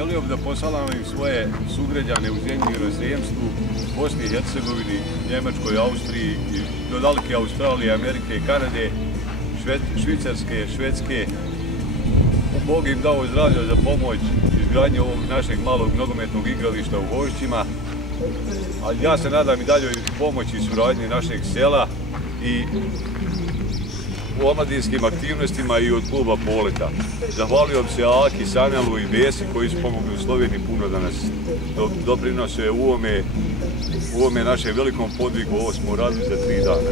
želio bih da posalamim svoje sugrađane u zemlji i inozemstvu, Bosni i Hercegovini, Njemačkoj, Austriji, do daleke Australije, Amerike, Kanade, Švicarske, Švedske. Bog im dao zdravlja za pomoć izgradnje ovog našeg malog nogometnog igrališta u Vožđima. Ali ja se nadam i daljoj pomoći i suradnji našeg sela i u omladinskim aktivnostima i od kluba Poleta. Zahvalio bi se Aki, Sanelu i Besi koji su pomogli u Sloveniji puno da nas doprinose u ovome našem velikom podvigu. Ovo smo radili za 3 dana.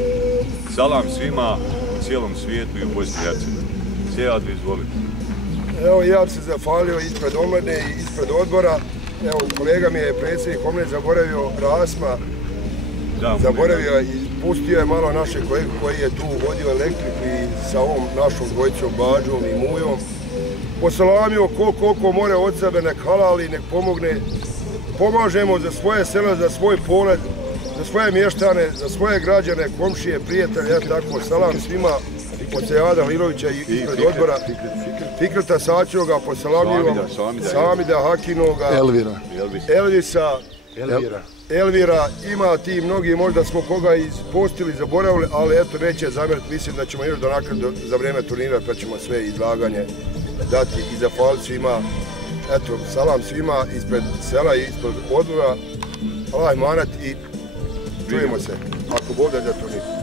Salam svima u cijelom svijetu i u Bosni i Hercegovini. Sead, izvolite. Evo, ja bi se zahvalio ispred omladine i ispred odbora. Evo, kolega mi je predsjednik omladine zaboravio Rasma, zaboravio i pustio je malo naše kolegu koji je tu vodio elektriku i sa ovom našom dvojicom Bađom i Mujom. Posalamio koliko more od sebe, nek halali, nek pomogne. Pomažemo za svoje selo, za svoj Polet, za svoje mještane, za svoje građane, komšije, prijatelje, ja tako, salam svima. Od Seada Halilovića i ispred odbora, Fikreta Sačoga, posalamljivom, Samida Hakinoga, Elvisa, Elvira, ima ti mnogi, možda smo koga ispostili, zaboravili, ali eto neće zamjeriti, mislim da ćemo još za vrijeme turnira pa ćemo sve izlaganje dati i zahvaliti svima. Eto, salam svima ispred sela i ispred odbora, Allah manat i čujemo se, ako Bog da za turnir.